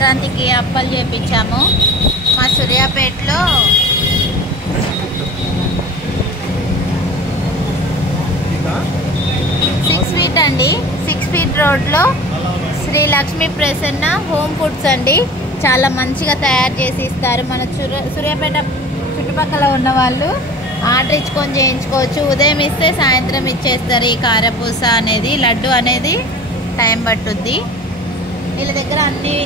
సంక్రాంతికి అప్పలు చేపించాము మా సూర్యాపేటలో. 6 ఫీట్ అండి, 6 ఫీట్ రోడ్లో శ్రీ లక్ష్మీ ప్రసన్న హోమ్ ఫుడ్స్ అండి. చాలా మంచిగా తయారు చేసి ఇస్తారు. మన సూర్యాపేట చుట్టుపక్కల ఉన్న వాళ్ళు ఆర్డర్ ఇచ్చుకొని చేయించుకోవచ్చు. ఉదయం ఇస్తే సాయంత్రం ఇచ్చేస్తారు. ఈ కారపూస అనేది, లడ్డు అనేది టైం పట్టుద్ది. వీళ్ళ దగ్గర అన్ని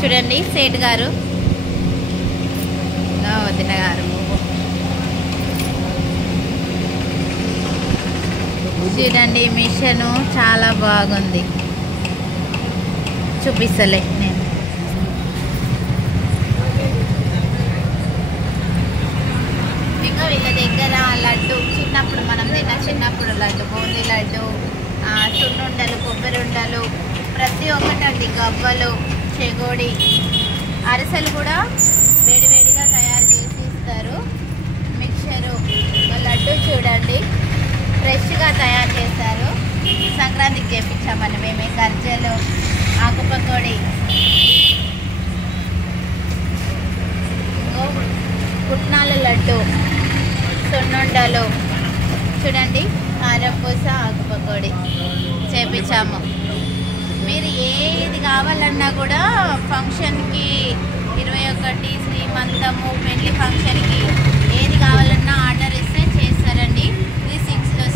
చూడండి. సేట్ గారు, వదిన గారు చూడండి. మిషను చాలా బాగుంది, చూపిస్తలే నేను. ఇంకా వీళ్ళ దగ్గర లడ్డు, చిన్నప్పుడు మనం తిన్న చిన్నప్పుడు లడ్డు, బూందీ లడ్డు, సున్నుండలు, కొబ్బరి ఉండలు, ప్రతి ఒక్కటండి. గవ్వలు, చెగోడి, అరిసెలు కూడా వేడివేడిగా తయారు చేసి ఇస్తారు. మిక్చరు, లడ్డు చూడండి ఫ్రెష్గా తయారు చేస్తారు. సంక్రాంతికి చేపించామని మేమే. గర్జలు, ఆకుపకోడి, పుట్నాల లడ్డు, సున్నుండలు చూడండి, కారపూస, ఆకుపకోడి చేపించాము. మీరు ఏది కావాలన్నా కూడా ఫంక్షన్కి, 21 శ్రీమంతము, పెళ్లి ఫంక్షన్కి ఏది కావాలన్నా ఆర్డర్ ఇస్తే చేస్తారండి. ఇది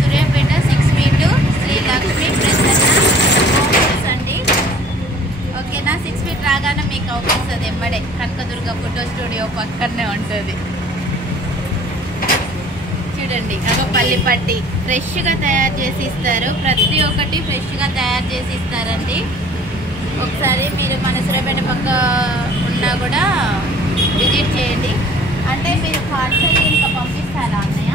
సూర్యాపేట 6 ఫీట్ శ్రీ లక్ష్మీ ప్రసన్న అండి. ఓకేనా? 6 ఫీట్ రాగానే మీకు అవుతుంది ఎంబడే. కనకదుర్గ ఫోటో స్టూడియో పక్కనే ఉంటుంది చూడండి. అదో పల్లిపట్టి ఫ్రెష్గా తయారు చేసి ఇస్తారు. ప్రతి ఒక్కటి ఫ్రెష్గా తయారు చేసి ఇస్తారండి. ఒకసారి మీరు మన సూర్యాపేట పక్క ఉన్నా కూడా విజిట్ చేయండి. అంటే మీరు పార్సల్ ఇంకా పంపిస్తారా అన్నయ్య?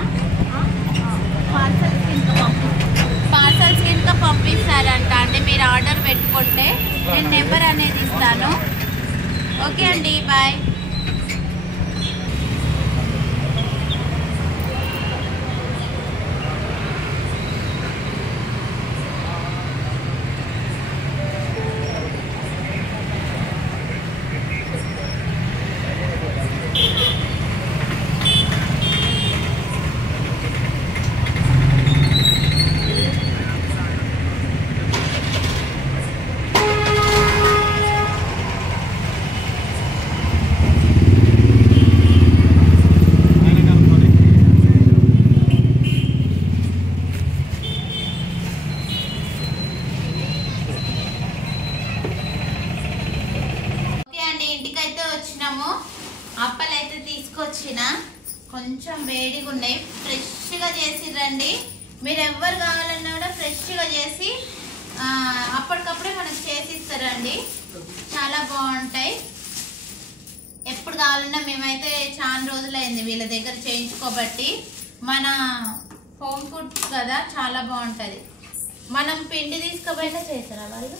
పార్సల్స్ ఇంకా పంపిస్తారంట. అంటే మీరు ఆర్డర్ పెట్టుకుంటే నేను నెంబర్ అనేది ఇస్తాను. ఓకే అండి, బాయ్. ఇంటికైతే వచ్చినాము. అప్పలైతే తీసుకొచ్చిన, కొంచెం వేడిగా ఉన్నాయి. ఫ్రెష్గా చేసిర్రండి. మీరు ఎవరు కావాలన్నా కూడా ఫ్రెష్గా చేసి అప్పటికప్పుడే మనకు చేసి ఇస్తారండి. చాలా బాగుంటాయి. ఎప్పుడు కావాలన్నా, మేమైతే చాలా రోజులైంది వీళ్ళ దగ్గర చేయించుకోబట్టి. మన హోమ్ ఫుడ్ కదా, చాలా బాగుంటుంది. మనం పిండి తీసుకుపోయినా చేస్తారా వాళ్ళు?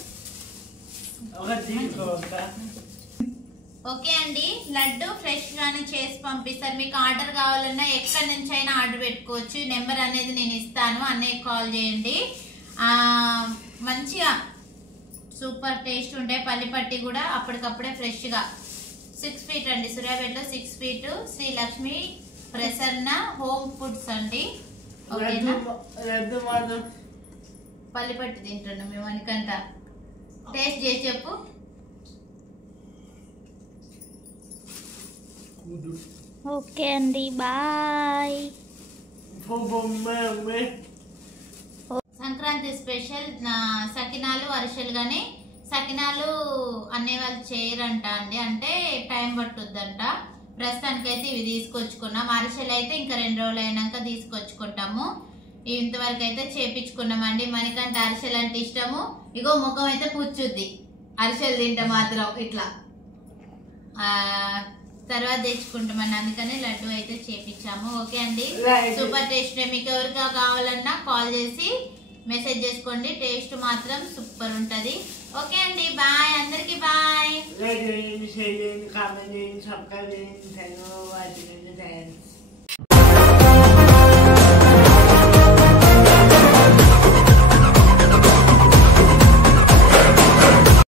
ఓకే అండి, లడ్డు ఫ్రెష్ గానే చేసి పంపిస్తారు. మీకు ఆర్డర్ కావాలన్నా ఎక్కడి నుంచి అయినా ఆర్డర్ పెట్టుకోవచ్చు. నెంబర్ అనేది నేను ఇస్తాను, అన్నయ్య కాల్ చేయండి. మంచిగా సూపర్ టేస్ట్ ఉంటాయి. పల్లిపట్టి కూడా అప్పటికప్పుడే ఫ్రెష్గా. 6 ఫీట్ అండి, సూర్యాపేటలో 6 feet Shri Lakshmi Prasanna home foods అండి. ఓకేనా? పల్లిపట్టి తింటున్నాం మేము. అనుకంట టేస్ట్ చేసి చెప్పు. ఓకే అండి, బాయ్. సంక్రాంతి స్పెషల్ సకినాలు, అరిసెలు. కానీ సకినాలు అనే వాళ్ళు చేయరంట అండి, అంటే టైం పట్టుద్దంట. ప్రస్తుతానికైతే ఇవి తీసుకొచ్చుకున్నాం. అరిసెలు అయితే ఇంకా 2 రోజులు అయినాక తీసుకొచ్చుకుంటాము. ఇంతవరకు అయితే చేపించుకున్నామండి. మనకంటే అరిసెలు అంటే ఇష్టము. ఇగో ముఖం అయితే పుచ్చుద్ది అరిసెలు తింటే మాత్రం ఇట్లా. తర్వాత తెచ్చుకుంటామండి, అందుకని లడ్డు అయితే చేపించాము. ఓకే అండి, సూపర్ టేస్ట్. మీకు ఎవరికా కావాలన్నా కాల్ చేసి మెసేజ్ చేసుకోండి. టేస్ట్ మాత్రం సూపర్ ఉంటది. ఓకే అండి, బాయ్. అందరికి బాయ్.